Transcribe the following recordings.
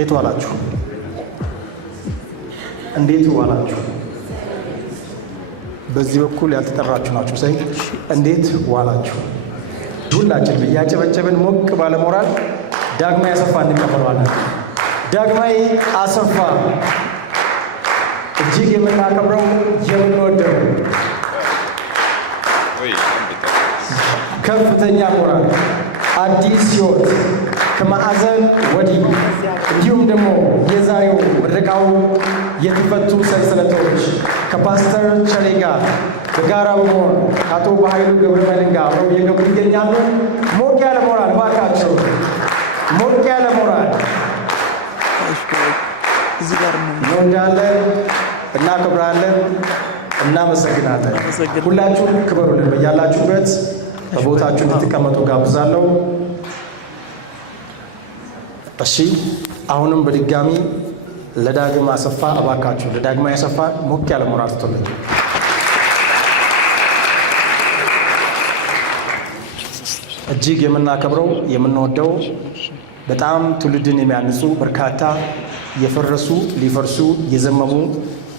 እንዴት ዋላችሁ? እንዴት ዋላችሁ? በዚህ በኩል ያልተጠራችሁ ናችሁ። ሳይ እንዴት ዋላችሁ? ሁላችንም እያጨበጨብን ሞቅ ባለ ሞራል ዳግማዊ አሰፋ እንቀበለዋለን። ዳግማዊ አሰፋ እጅግ የምናከብረው የምንወደው ከፍተኛ ሞራል አዲስ ሕይወት ከማዕዘን ወዲህ እንዲሁም ደግሞ የዛሬው ምረቃው የተፈቱ ሰንሰለቶች ከፓስተር ቸሬ ጋር በጋራ በመሆን ከአቶ በኃይሉ ገብረመድህን ጋር አብረው እየገቡ ይገኛሉ። ሞቅ ያለ ሞራል እባካቸው፣ ሞቅ ያለ ሞራል። እንወዳለን፣ እናከብራለን፣ እናመሰግናለን። ሁላችሁም ክበሩልን። በያላችሁበት በቦታችሁ እንድትቀመጡ ጋብዛለሁ። እሺ፣ አሁንም በድጋሚ ለዳግም አሰፋ እባካችሁ ለዳግማዊ አሰፋ ሞቅ ያለ ሞራል ትቶልኝ። እጅግ የምናከብረው የምንወደው በጣም ትውልድን የሚያንጹ በርካታ የፈረሱ ሊፈርሱ የዘመሙ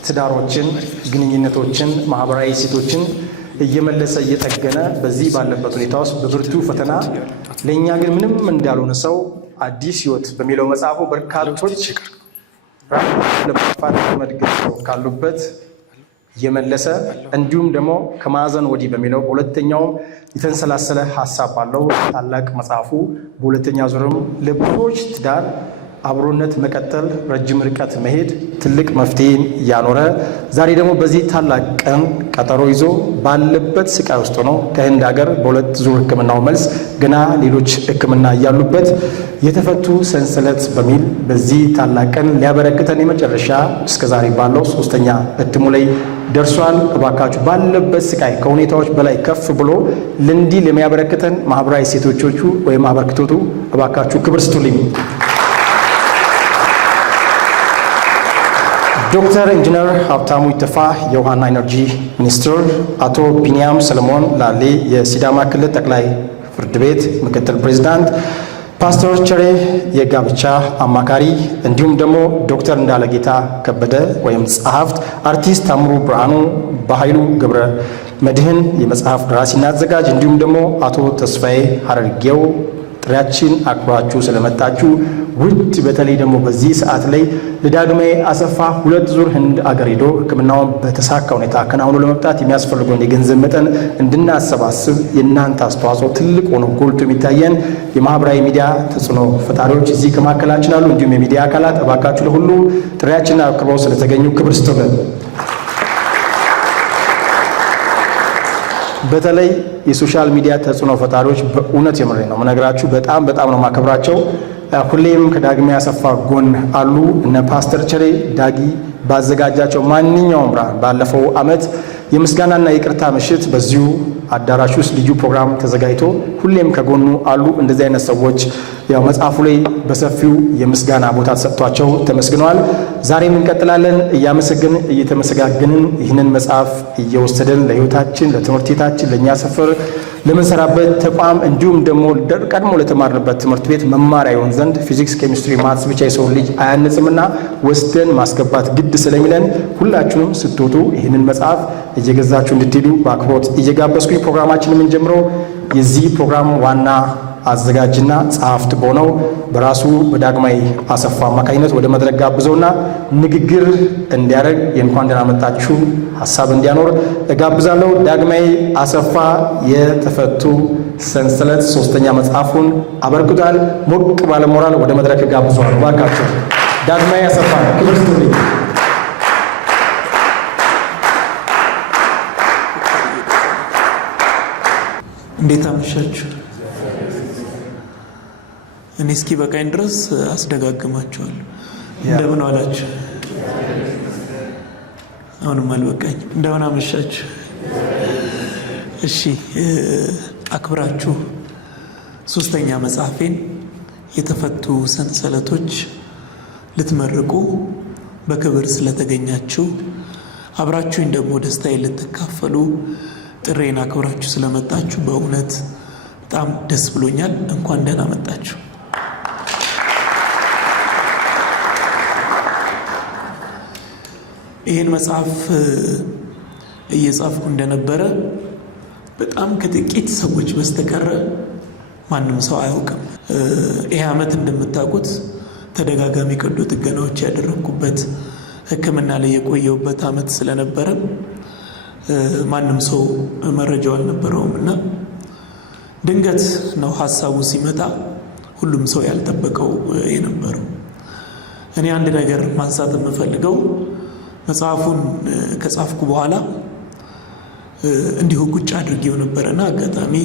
ትዳሮችን፣ ግንኙነቶችን፣ ማህበራዊ ሴቶችን እየመለሰ እየጠገነ በዚህ ባለበት ሁኔታ ውስጥ በብርቱ ፈተና ለእኛ ግን ምንም እንዳልሆነ ሰው አዲስ ሕይወት በሚለው መጽሐፉ በርካቶች ለማጥፋት መድገው ካሉበት የመለሰ እንዲሁም ደግሞ ከማዕዘን ወዲህ በሚለው በሁለተኛውም የተንሰላሰለ ሀሳብ ባለው ታላቅ መጽሐፉ በሁለተኛ ዙርም ለብዙዎች ትዳር አብሮነት መቀጠል ረጅም ርቀት መሄድ ትልቅ መፍትሄን ያኖረ ዛሬ ደግሞ በዚህ ታላቅ ቀን ቀጠሮ ይዞ ባለበት ስቃይ ውስጥ ነው ከህንድ ሀገር በሁለት ዙር ሕክምናው መልስ ገና ሌሎች ሕክምና እያሉበት የተፈቱ ሰንሰለት በሚል በዚህ ታላቅ ቀን ሊያበረክተን የመጨረሻ እስከዛሬ ባለው ሶስተኛ እትሙ ላይ ደርሷል። እባካችሁ ባለበት ስቃይ ከሁኔታዎች በላይ ከፍ ብሎ ለእንዲህ ለሚያበረክተን ማህበራዊ ሴቶቹ ወይም አበርክቶቱ እባካችሁ ክብር ስጡልኝ። ዶክተር ኢንጂነር ሀብታሙ ኢተፋ የውሃና ኢነርጂ ሚኒስትር፣ አቶ ቢኒያም ሰለሞን ላሌ የሲዳማ ክልል ጠቅላይ ፍርድ ቤት ምክትል ፕሬዝዳንት፣ ፓስተር ቸሬ የጋብቻ አማካሪ፣ እንዲሁም ደግሞ ዶክተር እንዳለጌታ ከበደ ወይም ጸሐፍት፣ አርቲስት ታምሩ ብርሃኑ፣ በኃይሉ ገብረ መድህን የመጽሐፍ ደራሲና አዘጋጅ፣ እንዲሁም ደግሞ አቶ ተስፋዬ ሀረርጌው ጥሪያችን አክብራችሁ ስለመጣችሁ ውድ በተለይ ደግሞ በዚህ ሰዓት ላይ ለዳግማዊ አሰፋ ሁለት ዙር ህንድ አገር ሄዶ ሕክምናውን በተሳካ ሁኔታ አከናውኖ ለመምጣት የሚያስፈልገውን የገንዘብ መጠን እንድናሰባስብ የእናንተ አስተዋጽኦ ትልቅ ሆኖ ጎልቶ የሚታየን የማህበራዊ ሚዲያ ተጽዕኖ ፈጣሪዎች እዚህ ከማዕከላችን አሉ። እንዲሁም የሚዲያ አካላት እባካችሁ ለሁሉም ጥሪያችንን አቅርበው ስለተገኙ ክብር ስጡልን። በተለይ የሶሻል ሚዲያ ተጽዕኖ ፈጣሪዎች በእውነት የምሬ ነው መነግራችሁ፣ በጣም ነው ማከብራቸው። ሁሌም ከዳግማዊ አሰፋ ጎን አሉ። እነ ፓስተር ቸሬ ዳጊ ባዘጋጃቸው ማንኛውም ብርሃን ባለፈው ዓመት የምስጋናና የቅርታ ምሽት በዚሁ አዳራሽ ውስጥ ልዩ ፕሮግራም ተዘጋጅቶ ሁሌም ከጎኑ አሉ። እንደዚህ አይነት ሰዎች ያው መጽሐፉ ላይ በሰፊው የምስጋና ቦታ ተሰጥቷቸው ተመስግነዋል። ዛሬም እንቀጥላለን እያመሰግን እየተመሰጋገንን ይህንን መጽሐፍ እየወሰደን ለሕይወታችን ለትምህርት ቤታችን ለእኛ ሰፈር ለምንሰራበት ተቋም እንዲሁም ደግሞ ቀድሞ ለተማርንበት ትምህርት ቤት መማሪያ ይሆን ዘንድ ፊዚክስ፣ ኬሚስትሪ፣ ማትስ ብቻ የሰው ልጅ አያንጽምና ወስደን ማስገባት ግድ ስለሚለን ሁላችሁም ስትወጡ ይህንን መጽሐፍ እየገዛችሁ እንድትሄዱ በአክብሮት እየጋበዝኩኝ ፕሮግራማችን የምንጀምረው የዚህ ፕሮግራም ዋና አዘጋጅና ጸሐፍት በሆነው በራሱ በዳግማዊ አሰፋ አማካኝነት ወደ መድረክ ጋብዘውና ንግግር እንዲያደርግ የእንኳን ደህና መጣችሁ ሀሳብ እንዲያኖር እጋብዛለሁ። ዳግማዊ አሰፋ የተፈቱ ሰንሰለት ሶስተኛ መጽሐፉን አበርክቷል። ሞቅ ባለ ሞራል ወደ መድረክ ጋብዘዋል። እባካችሁ ዳግማዊ አሰፋ ክብር ስጡልኝ። እንዴት አመሻችሁ? እኔ እስኪ በቃኝ ድረስ አስደጋግማችኋለሁ። እንደምን ዋላችሁ? አሁንም አልበቃኝ። እንደምን አመሻችሁ? እሺ፣ አክብራችሁ ሶስተኛ መጽሐፌን የተፈቱ ሰንሰለቶች ልትመርቁ በክብር ስለተገኛችሁ አብራችሁኝ ደግሞ ደስታዬን ልትካፈሉ ጥሬን አክብራችሁ ስለመጣችሁ በእውነት በጣም ደስ ብሎኛል። እንኳን ደህና መጣችሁ። ይህን መጽሐፍ እየጻፍኩ እንደነበረ በጣም ከጥቂት ሰዎች በስተቀር ማንም ሰው አያውቅም። ይህ ዓመት እንደምታውቁት ተደጋጋሚ ቀዶ ጥገናዎች ያደረግኩበት ሕክምና ላይ የቆየሁበት ዓመት ስለነበረ ማንም ሰው መረጃው አልነበረውም እና ድንገት ነው ሀሳቡ ሲመጣ ሁሉም ሰው ያልጠበቀው የነበረው። እኔ አንድ ነገር ማንሳት የምፈልገው መጽሐፉን ከጻፍኩ በኋላ እንዲሁ ቁጭ አድርጌው ነበረና አጋጣሚ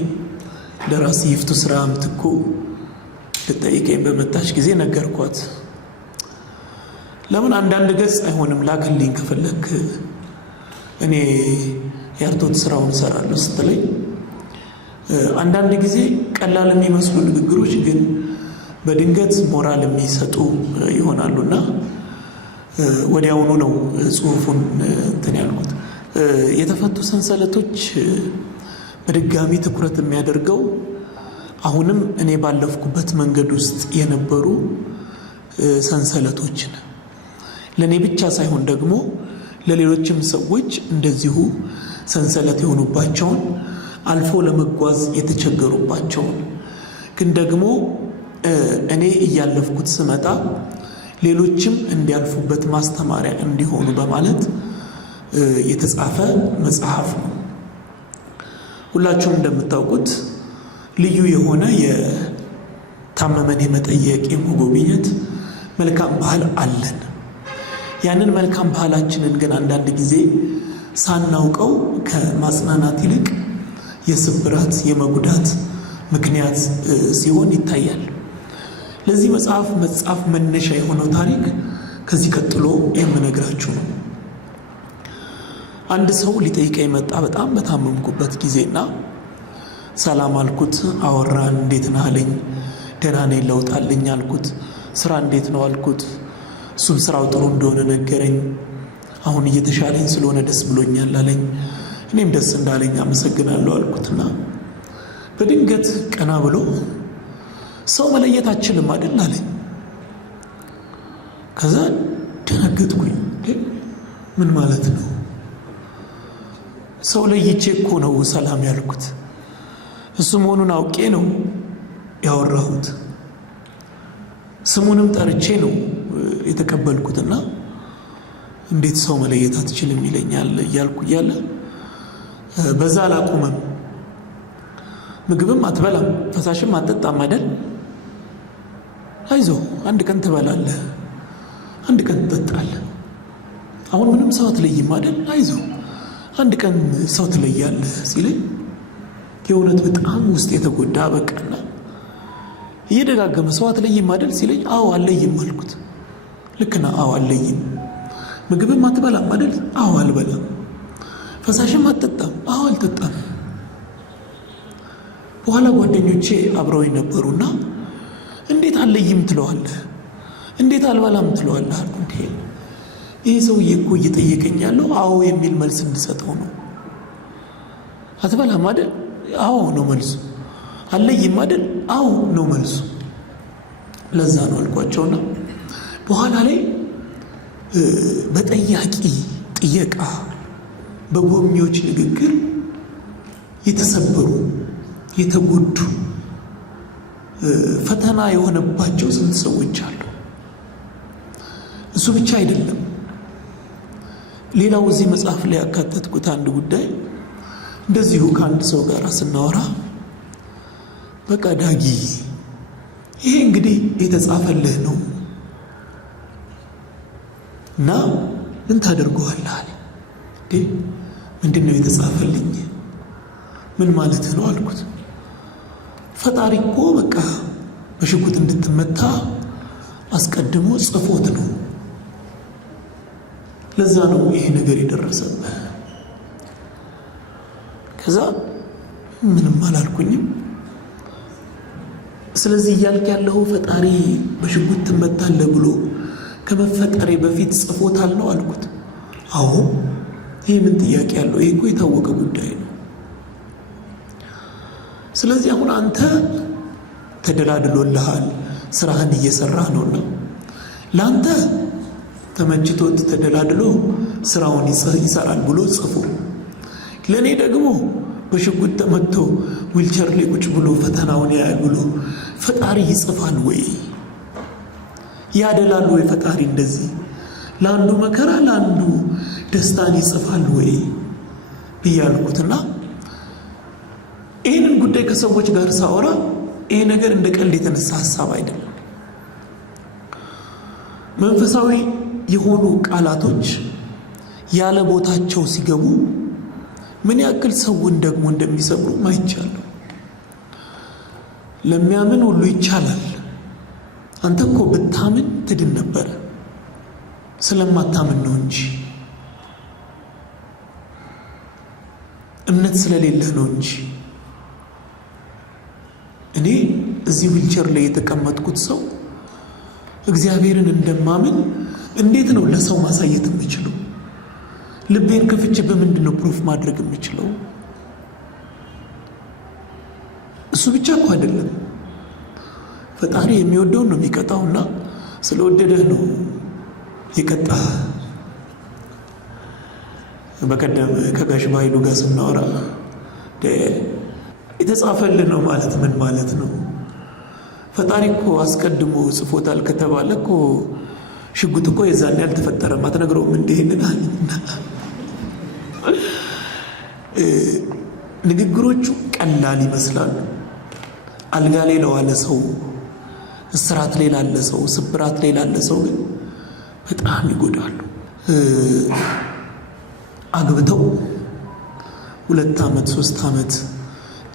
ደራሲ ይፍቱ ስራ ምትኩ ልጠይቀኝ በመጣች ጊዜ ነገርኳት። ለምን አንዳንድ ገጽ አይሆንም ላክልኝ ከፈለክ እኔ የአርቶት ስራውን እሰራለሁ ስትለኝ አንዳንድ ጊዜ ቀላል የሚመስሉ ንግግሮች ግን በድንገት ሞራል የሚሰጡ ይሆናሉና ወዲያውኑ ነው ጽሁፉን እንትን ያልኩት። የተፈቱ ሰንሰለቶች በድጋሚ ትኩረት የሚያደርገው አሁንም እኔ ባለፍኩበት መንገድ ውስጥ የነበሩ ሰንሰለቶችን ለእኔ ብቻ ሳይሆን ደግሞ ለሌሎችም ሰዎች እንደዚሁ ሰንሰለት የሆኑባቸውን አልፎ ለመጓዝ የተቸገሩባቸውን ግን ደግሞ እኔ እያለፍኩት ስመጣ ሌሎችም እንዲያልፉበት ማስተማሪያ እንዲሆኑ በማለት የተጻፈ መጽሐፍ ነው። ሁላችሁም እንደምታውቁት ልዩ የሆነ የታመመን የመጠየቅ የመጎብኘት መልካም ባህል አለን። ያንን መልካም ባህላችንን ግን አንዳንድ ጊዜ ሳናውቀው ከማጽናናት ይልቅ የስብራት የመጉዳት ምክንያት ሲሆን ይታያል። ለዚህ መጽሐፍ መነሻ የሆነው ታሪክ ከዚህ ቀጥሎ የምነግራችሁ ነው። አንድ ሰው ሊጠይቀኝ መጣ በጣም በታመምኩበት ጊዜና ሰላም አልኩት። አወራን። እንዴት ነህ አለኝ። ደህና ነኝ ለውጥ አለኝ አልኩት። ስራ እንዴት ነው አልኩት። እሱም ስራው ጥሩ እንደሆነ ነገረኝ። አሁን እየተሻለኝ ስለሆነ ደስ ብሎኛል አለኝ። እኔም ደስ እንዳለኝ አመሰግናለሁ አልኩትና በድንገት ቀና ብሎ ሰው መለየት አችልም አይደል አለኝ። ከዛ ደነገጥኩኝ። ምን ማለት ነው? ሰው ለይቼ እኮ ነው ሰላም ያልኩት። እሱ መሆኑን አውቄ ነው ያወራሁት። ስሙንም ጠርቼ ነው የተቀበልኩትና እንዴት ሰው መለየት አትችልም ይለኛል እያልኩ እያለ በዛ አላቆመም። ምግብም አትበላም ፈሳሽም አትጠጣም አይደል? አይዞህ አንድ ቀን ትበላለህ፣ አንድ ቀን ትጠጣለህ። አሁን ምንም ሰው አትለይም አይደል? አይዞህ አንድ ቀን ሰው ትለያለህ ሲለኝ የእውነት በጣም ውስጥ የተጎዳ በቃና እየደጋገመ ሰው አትለይም አይደል ሲለኝ አዎ አለይም አልኩት። ልክ ነህ፣ አዎ አለይም። ምግብም አትበላም አይደል? አዎ አልበላም። ፈሳሽም አትጠጣም? አዎ አልጠጣም። በኋላ ጓደኞቼ አብረውኝ ነበሩና እንዴት አለይም ትለዋለህ? እንዴት አልበላም ትለዋለህ? እንዴ ይህ ሰውዬ እኮ እየጠየቀኝ ያለው አዎ የሚል መልስ እንድሰጠው ነው። አትበላም አይደል? አዎ ነው መልሱ። አለይም አይደል? አዎ ነው መልሱ። ለዛ ነው አልኳቸውና በኋላ ላይ በጠያቂ ጥየቃ በጎብኚዎች ንግግር የተሰበሩ የተጎዱ ፈተና የሆነባቸው ስንት ሰዎች አሉ። እሱ ብቻ አይደለም። ሌላው እዚህ መጽሐፍ ላይ ያካተትኩት አንድ ጉዳይ እንደዚሁ ከአንድ ሰው ጋር ስናወራ በቃ ዳጊ ይሄ እንግዲህ የተጻፈልህ ነው እና ምን ታደርገዋለህ አለ። ምንድን ነው የተጻፈልኝ? ምን ማለት ነው አልኩት። ፈጣሪ እኮ በቃ በሽጉጥ እንድትመታ አስቀድሞ ጽፎት ነው። ለዛ ነው ይሄ ነገር የደረሰብህ። ከዛ ምንም አላልኩኝም። ስለዚህ እያልክ ያለው ፈጣሪ በሽጉጥ ትመታለህ ብሎ ከመፈጠሬ በፊት ጽፎታል ነው አልኩት። አዎ ይህ ምን ጥያቄ ያለው? ይህ እኮ የታወቀ ጉዳይ ነው። ስለዚህ አሁን አንተ ተደላድሎልሃል፣ ስራህን እየሰራህ ነውና ለአንተ ተመችቶት ተደላድሎ ስራውን ይሰራል ብሎ ጽፎ፣ ለእኔ ደግሞ በሽጉጥ ተመቶ ዊልቸር ላይ ቁጭ ብሎ ፈተናውን ያያል ብሎ ፈጣሪ ይጽፋል ወይ? ያደላል ወይ ፈጣሪ? እንደዚህ ለአንዱ መከራ ለአንዱ ደስታን ይጽፋል ወይ ብያልኩትና ይህንን ጉዳይ ከሰዎች ጋር ሳወራ ይህ ነገር እንደ ቀልድ የተነሳ ሀሳብ አይደለም። መንፈሳዊ የሆኑ ቃላቶች ያለ ቦታቸው ሲገቡ ምን ያክል ሰውን ደግሞ እንደሚሰብሩ ማይቻለሁ። ለሚያምን ሁሉ ይቻላል። አንተ እኮ ብታምን ትድን ነበር፣ ስለማታምን ነው እንጂ እምነት ስለሌለህ ነው እንጂ። እኔ እዚህ ዊልቸር ላይ የተቀመጥኩት ሰው እግዚአብሔርን እንደማምን እንዴት ነው ለሰው ማሳየት የምችለው? ልቤን ከፍቼ በምንድን ነው ፕሩፍ ማድረግ የምችለው? እሱ ብቻ እኮ አይደለም፣ ፈጣሪ የሚወደውን ነው የሚቀጣውና ስለወደደህ ነው የቀጣህ። በቀደም ከጋሽ ባይሉ ጋር ስናወራ የተጻፈልህ ነው ማለት ምን ማለት ነው? ፈጣሪ እኮ አስቀድሞ ጽፎታል ከተባለ እኮ ሽጉጥ እኮ የዛኔ አልተፈጠረም። አትነግረውም? እንዲህንን አለና ንግግሮቹ ቀላል ይመስላሉ። አልጋ ላይ ለዋለ ሰው፣ እስራት ላይ ላለ ሰው፣ ስብራት ላይ ላለ ሰው ግን በጣም ይጎዳሉ። አግብተው 2 ዓመት 3 ዓመት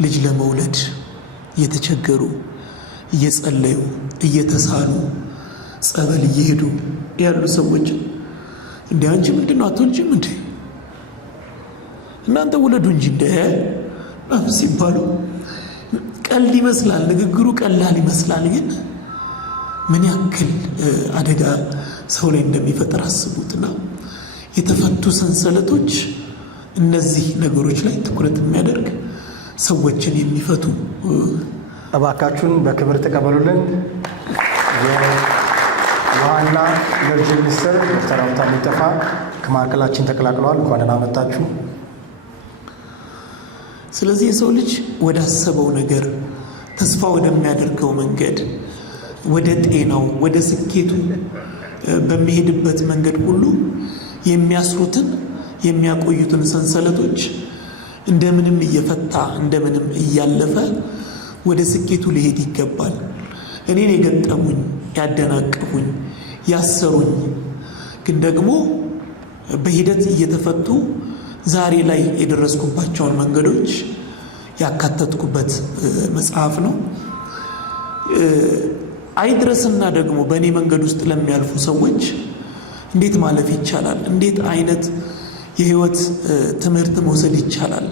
ልጅ ለመውለድ እየተቸገሩ እየጸለዩ እየተሳሉ ጸበል እየሄዱ ያሉ ሰዎች እንዴ አንቺ ምንድነው አትወልጂም እንዴ? እናንተ ውለዱ እንጂ እንደ ሲባሉ ቀልድ ይመስላል፣ ንግግሩ ቀላል ይመስላል። ግን ምን ያክል አደጋ ሰው ላይ እንደሚፈጠር አስቡትና የተፈቱ ሰንሰለቶች እነዚህ ነገሮች ላይ ትኩረት የሚያደርግ ሰዎችን የሚፈቱ እባካችሁን በክብር ተቀበሉልን። የውሃና ኢነርጂ ሚኒስትር ዶክተር ሀብታሙ ኢተፋ ከማዕከላችን ተቀላቅለዋል። እንኳን ደህና መጣችሁ። ስለዚህ የሰው ልጅ ወዳሰበው ነገር ተስፋ ወደሚያደርገው መንገድ ወደ ጤናው ወደ ስኬቱ በሚሄድበት መንገድ ሁሉ የሚያስሩትን የሚያቆዩትን ሰንሰለቶች እንደምንም እየፈታ እንደምንም እያለፈ ወደ ስኬቱ ሊሄድ ይገባል። እኔን የገጠሙኝ ያደናቀፉኝ ያሰሩኝ ግን ደግሞ በሂደት እየተፈቱ ዛሬ ላይ የደረስኩባቸውን መንገዶች ያካተትኩበት መጽሐፍ ነው። አይድረስና ደግሞ በእኔ መንገድ ውስጥ ለሚያልፉ ሰዎች እንዴት ማለፍ ይቻላል? እንዴት አይነት የህይወት ትምህርት መውሰድ ይቻላል?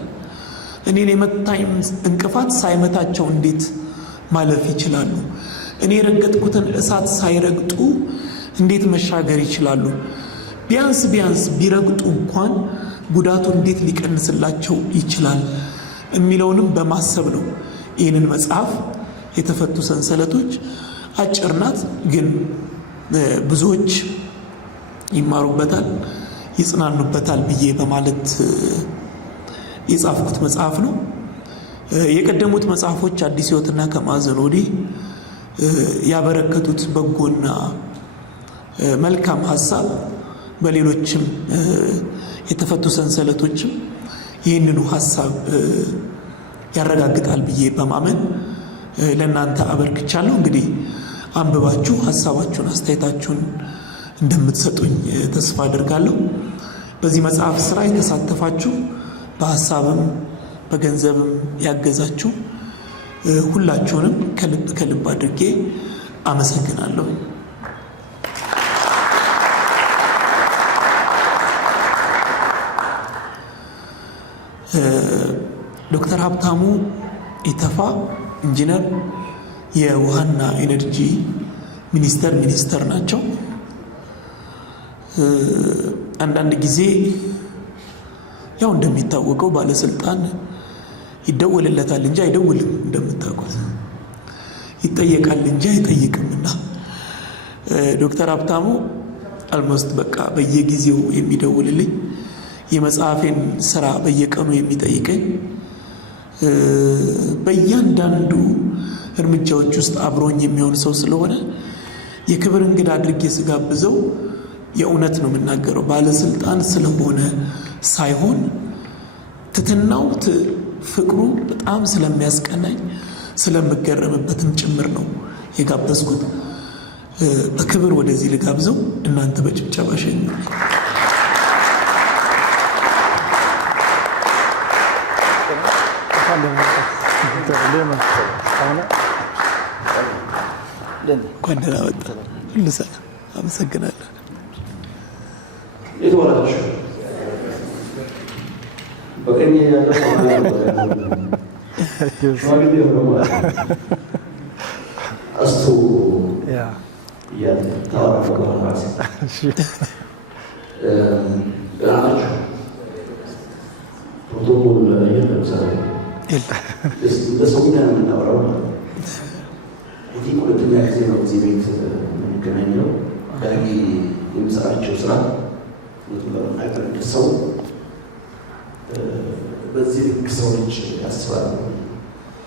እኔን የመታኝ እንቅፋት ሳይመታቸው እንዴት ማለፍ ይችላሉ? እኔ የረገጥኩትን እሳት ሳይረግጡ እንዴት መሻገር ይችላሉ? ቢያንስ ቢረግጡ እንኳን ጉዳቱ እንዴት ሊቀንስላቸው ይችላል የሚለውንም በማሰብ ነው ይህንን መጽሐፍ የተፈቱ ሰንሰለቶች። አጭር ናት፣ ግን ብዙዎች ይማሩበታል፣ ይጽናኑበታል ብዬ በማለት የጻፍኩት መጽሐፍ ነው። የቀደሙት መጽሐፎች አዲስ ሕይወትና ከማዕዘን ወዲህ ያበረከቱት በጎና መልካም ሀሳብ በሌሎችም የተፈቱ ሰንሰለቶችም ይህንኑ ሀሳብ ያረጋግጣል ብዬ በማመን ለእናንተ አበርክቻለሁ። እንግዲህ አንብባችሁ ሀሳባችሁን አስተያየታችሁን እንደምትሰጡኝ ተስፋ አድርጋለሁ። በዚህ መጽሐፍ ስራ የተሳተፋችሁ በሀሳብም በገንዘብም ያገዛችሁ ሁላችሁንም ከልብ አድርጌ አመሰግናለሁ። ዶክተር ሀብታሙ ኢተፋ ኢንጂነር የውሃና ኢነርጂ ሚኒስተር ናቸው። አንዳንድ ጊዜ ያው እንደሚታወቀው ባለስልጣን ይደወልለታል እንጂ አይደውልም፣ እንደምታውቁት ይጠየቃል እንጂ አይጠይቅምና ዶክተር ሀብታሙ አልሞስት በቃ በየጊዜው የሚደውልልኝ የመጽሐፌን ስራ በየቀኑ የሚጠይቀኝ በእያንዳንዱ እርምጃዎች ውስጥ አብሮኝ የሚሆን ሰው ስለሆነ የክብር እንግዳ አድርጌ ስጋብዘው የእውነት ነው የምናገረው፣ ባለስልጣን ስለሆነ ሳይሆን ትትናው ፍቅሩ በጣም ስለሚያስቀናኝ ስለምገረምበትም ጭምር ነው የጋበዝኩት። በክብር ወደዚህ ልጋብዘው፣ እናንተ በጭብጨባ ሸኙ። እንኳን ደህና መጣ። ሁሉ ሰላም። አመሰግናለሁ። የተወራችሁ በቀኝ አስቱ እያለ ታወራ ራሴ ናቸው። ፕሮቶኮል የለም ለሰው ጋ የምናወራው እዚህ ሁለተኛ ጊዜ ነው እዚህ ቤት የምንገናኘው። ዳጊ የሚሰራቸው ስራ ለመናገር ሰው በዚህ ልክ ሰው ልጅ ያስባል።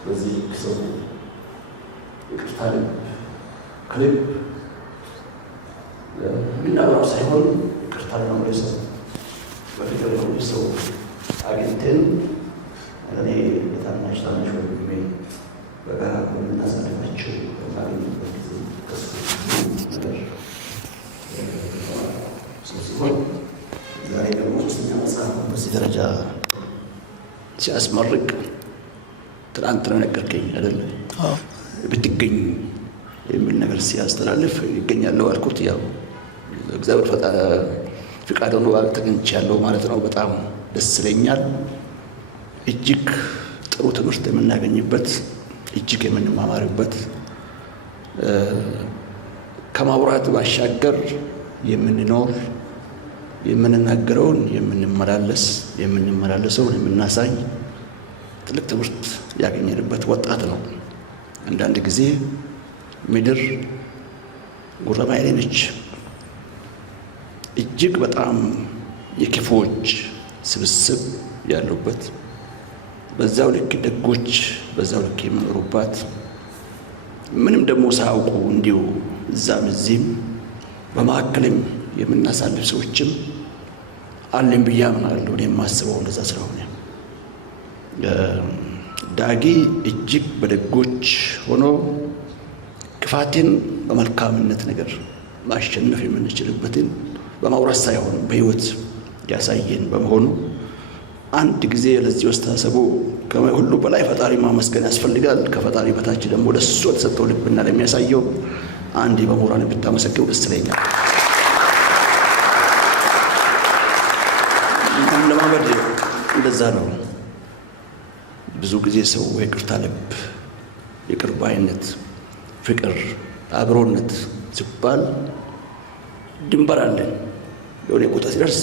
በዚህ ልክ ሰው ይቅርታ ከልብ የሚናገረው ሳይሆን ይቅርታ ነው ሰው በፍቅር ነው ሰው አግኝተን እኔ በታናሽ ወንድሜ በጋራ የምናሳልፋቸው በማግኘበት ጊዜ ከሱ ነገር ሰው ሲሆን ዛሬ ደግሞ ሶስተኛ መጽሐፍ በዚህ ደረጃ ሲያስመርቅ ትናንት ነው ነገርከኝ አይደለ? ብትገኝ የሚል ነገር ሲያስተላልፍ ይገኛለሁ አልኩት። ያው እግዚአብሔር ፍቃድ ሆኖ ተገኝቻለሁ ማለት ነው። በጣም ደስ ይለኛል። እጅግ ጥሩ ትምህርት የምናገኝበት፣ እጅግ የምንማማርበት፣ ከማውራት ባሻገር የምንኖር የምንናገረውን የምንመላለሰውን የምናሳይ ትልቅ ትምህርት ያገኘንበት ወጣት ነው። አንዳንድ ጊዜ ምድር ጉረማይሌ ነች። እጅግ በጣም የክፉዎች ስብስብ ያሉበት፣ በዛው ልክ ደጎች በዛው ልክ የሚኖሩባት፣ ምንም ደግሞ ሳያውቁ እንዲሁ እዛም እዚህም በመካከልም የምናሳልፍ ሰዎችም አለን ብዬ አምናለሁ። እኔ የማስበው እንደዛ ስለሆነ ዳጊ እጅግ በደጎች ሆኖ ክፋትን በመልካምነት ነገር ማሸነፍ የምንችልበትን በማውራት ሳይሆን በሕይወት ያሳየን በመሆኑ አንድ ጊዜ ለዚህ አስተሳሰቡ ከሁሉ በላይ ፈጣሪ ማመስገን ያስፈልጋል። ከፈጣሪ በታች ደግሞ ለሱ የተሰጠው ልብና ለሚያሳየው አንዴ በሞራል ብታመሰግነው ደስ ይለኛል። ለማመድ እንደዛ ነው። ብዙ ጊዜ ሰው የይቅርታ ልብ፣ ይቅር ባይነት፣ ፍቅር፣ አብሮነት ሲባል ድንበር አለን። የሆነ ቦታ ሲደርስ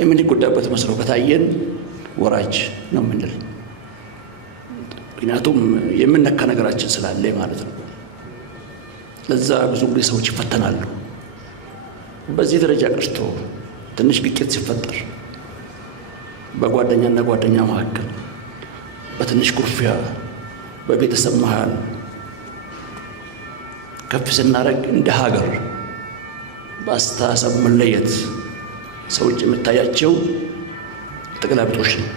የምንጎዳበት መስሎ ከታየን ወራጅ ነው የምንል። ምክንያቱም የምነካ ነገራችን ስላለ ማለት ነው። ለዛ ብዙ ጊዜ ሰዎች ይፈተናሉ። በዚህ ደረጃ ቀርቶ ትንሽ ግጭት ሲፈጠር በጓደኛና ጓደኛ መካከል፣ በትንሽ ኩርፊያ፣ በቤተሰብ መሃል ከፍ ስናደርግ እንደ ሀገር በአስተሳሰብ መለየት ሰዎች የምታያቸው ተገላቢጦሽ ነው።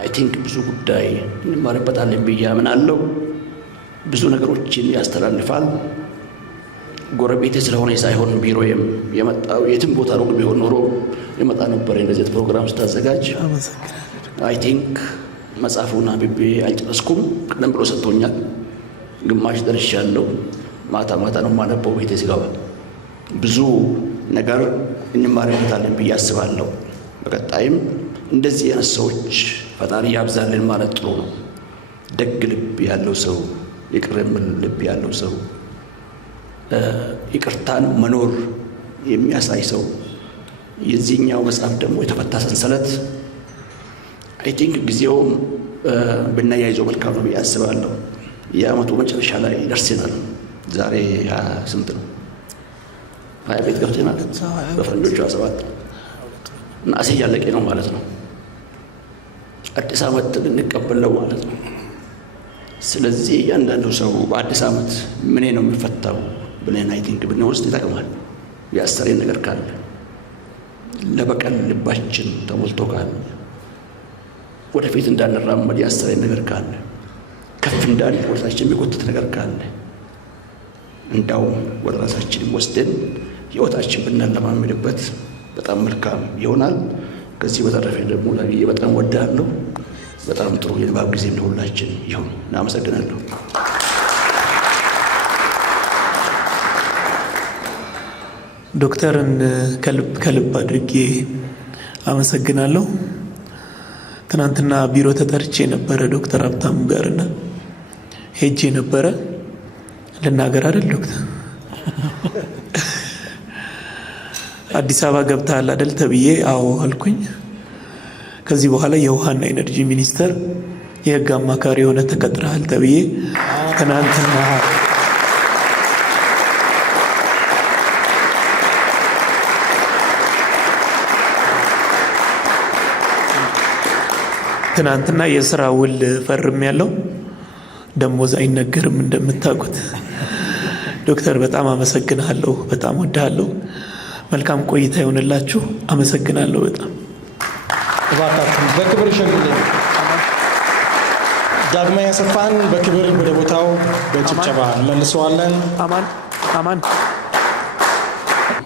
አይ ቲንክ ብዙ ጉዳይ እንማርበታለን ብዬ አምናለሁ። ብዙ ነገሮችን ያስተላልፋል። ጎረቤቴ ስለሆነ ሳይሆን ቢሮዬም የመጣው የትም ቦታ ሩቅ ቢሆን ኖሮ የመጣ ነበር እንደዚህ ፕሮግራም ስታዘጋጅ። አይ ቲንክ መጽሐፉን አንብቤ አልጨረስኩም። ቀደም ብሎ ሰጥቶኛል። ግማሽ ደርሻለሁ። ማታ ነው የማነበው ቤቴ ሲገባ። ብዙ ነገር እንማርበታለን ብዬ አስባለሁ። በቀጣይም እንደዚህ አይነት ሰዎች ፈጣሪ ያብዛልን ማለት ጥሩ ነው። ደግ ልብ ያለው ሰው፣ ይቅር የሚል ልብ ያለው ሰው፣ ይቅርታን መኖር የሚያሳይ ሰው። የዚህኛው መጽሐፍ ደግሞ የተፈታ ሰንሰለት አይ ቲንክ ጊዜውም ብናያይዘው መልካም ነው ብዬ አስባለሁ። የዓመቱ መጨረሻ ላይ ደርሰናል። ዛሬ 28 ነው። 20 ቤት ገብተናል። በፈረንጆቹ 27 ነሐሴ እያለቀ ነው ማለት ነው። አዲስ ዓመት ልንቀበል ነው ማለት ነው። ስለዚህ እያንዳንዱ ሰው በአዲስ ዓመት ምን ነው የሚፈታው ብለን አይ ቲንክ ብንወስድ ይጠቅማል። ያሰረን ነገር ካለ ለበቀል ልባችን ተሞልቶ ካለ ወደፊት እንዳንራመድ ያሰረን ነገር ካለ ከፍ እንዳን ወደታችን የሚጎትት ነገር ካለ እንዳው ወደ ራሳችን ወስደን ህይወታችን ብናለማመድበት በጣም መልካም ይሆናል። ከዚህ በተረፈ ደግሞ ለብዬ በጣም ወዳለሁ። በጣም ጥሩ የንባብ ጊዜ ለሁላችን ይሁን። እናመሰግናለሁ። ዶክተርን ከልብ አድርጌ አመሰግናለሁ። ትናንትና ቢሮ ተጠርቼ ነበረ ዶክተር ሀብታሙ ጋርና ሄጄ ነበረ። ልናገር አይደል ዶክተር አዲስ አበባ ገብተሃል አይደል ተብዬ አዎ አልኩኝ። ከዚህ በኋላ የውሃና ኢነርጂ ሚኒስተር የህግ አማካሪ ሆነ ተቀጥረሃል ተብዬ ትናንትና የስራ ውል ፈርም ያለው ደሞዝ አይነገርም እንደምታውቁት። ዶክተር በጣም አመሰግናለሁ። በጣም ወዳለሁ። መልካም ቆይታ ይሆንላችሁ። አመሰግናለሁ በጣም እባካችሁ በክብር ሸኙልኝ። ዳግማዊ አሰፋን በክብር ወደ ቦታው በጭብጨባ እንመልሰዋለን። አማን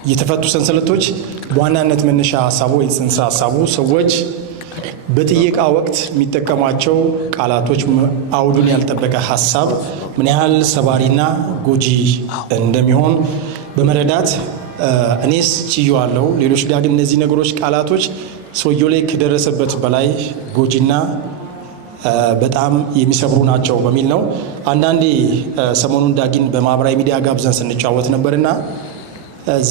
የተፈቱ ሰንሰለቶች በዋናነት መነሻ ሀሳቡ ወይ ጽንሰ ሀሳቡ ሰዎች በጥየቃ ወቅት የሚጠቀሟቸው ቃላቶች አውዱን ያልጠበቀ ሀሳብ ምን ያህል ሰባሪና ጎጂ እንደሚሆን በመረዳት እኔስ ችዬዋለሁ፣ ሌሎች ጋር ግን እነዚህ ነገሮች ቃላቶች ሰውየው ላይ ከደረሰበት በላይ ጎጂና በጣም የሚሰብሩ ናቸው በሚል ነው። አንዳንዴ ሰሞኑን ዳጊን በማህበራዊ ሚዲያ ጋብዘን ስንጫወት ነበርና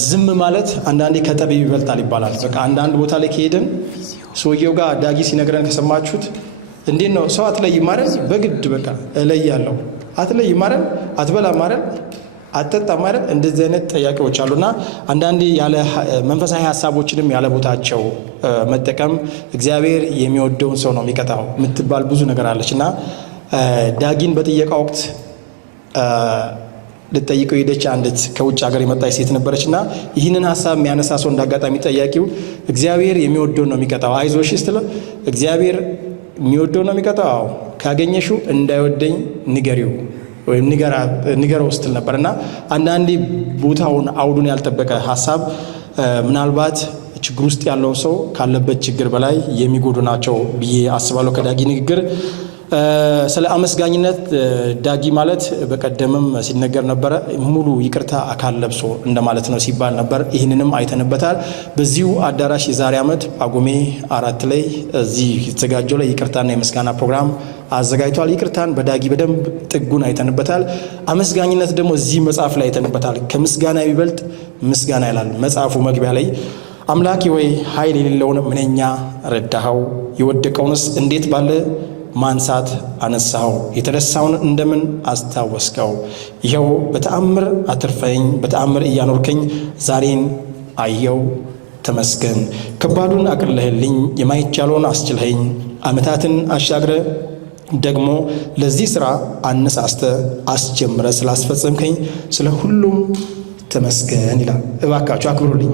ዝም ማለት አንዳንዴ ከጠቢብ ይበልጣል ይባላል። በቃ አንዳንድ ቦታ ላይ ከሄድን ሰውየው ጋር ዳጊ ሲነግረን ከሰማችሁት እንዴት ነው ሰው አትለይም ማለት በግድ በቃ እለያለሁ፣ አትለይም ማለት አትበላም ማለት አትጠጣም ማለት እንደዚህ አይነት ጥያቄዎች አሉና አንዳንዴ ያለ መንፈሳዊ ሀሳቦችንም ያለ ቦታቸው መጠቀም እግዚአብሔር የሚወደውን ሰው ነው የሚቀጣው የምትባል ብዙ ነገር አለችና ዳጊን በጥየቃ ወቅት ልጠይቀው ሄደች አንዲት ከውጭ ሀገር የመጣች ሴት ነበረችና ይህንን ሀሳብ የሚያነሳ ሰው እንዳጋጣሚ ጠያቂው እግዚአብሔር የሚወደውን ነው የሚቀጣው አይዞሽ ስትለው እግዚአብሔር የሚወደውን ነው የሚቀጣው ካገኘሽው እንዳይወደኝ ንገሪው ወይም ንገረው ስትል ነበርና አንዳንዴ ቦታውን አውዱን ያልጠበቀ ሀሳብ ምናልባት ችግር ውስጥ ያለው ሰው ካለበት ችግር በላይ የሚጎዱ ናቸው ብዬ አስባለሁ። ከዳጊ ንግግር ስለ አመስጋኝነት ዳጊ ማለት በቀደምም ሲነገር ነበረ ሙሉ ይቅርታ አካል ለብሶ እንደማለት ነው ሲባል ነበር። ይህንንም አይተንበታል። በዚሁ አዳራሽ የዛሬ ዓመት ጳጉሜ 4 ላይ እዚህ የተዘጋጀው ላይ ይቅርታና የምስጋና ፕሮግራም አዘጋጅቷል። ይቅርታን በዳጊ በደንብ ጥጉን አይተንበታል። አመስጋኝነት ደግሞ እዚህ መጽሐፍ ላይ አይተንበታል። ከምስጋና የሚበልጥ ምስጋና ይላል መጽሐፉ መግቢያ ላይ። አምላኬ ወይ ኃይል የሌለውን ምንኛ ረዳኸው፣ የወደቀውንስ እንዴት ባለ ማንሳት አነሳው፣ የተረሳውን እንደምን አስታወስከው። ይኸው በተአምር አትርፈኝ፣ በተአምር እያኖርከኝ ዛሬን አየው ተመስገን። ከባዱን አቅልለህልኝ፣ የማይቻለውን አስችልኸኝ፣ ዓመታትን አሻግረ ደግሞ ለዚህ ሥራ አነሳስተ አስጀምረ ስላስፈጸምከኝ ስለ ሁሉም ተመስገን ይላል። እባካችሁ አክብሩልኝ።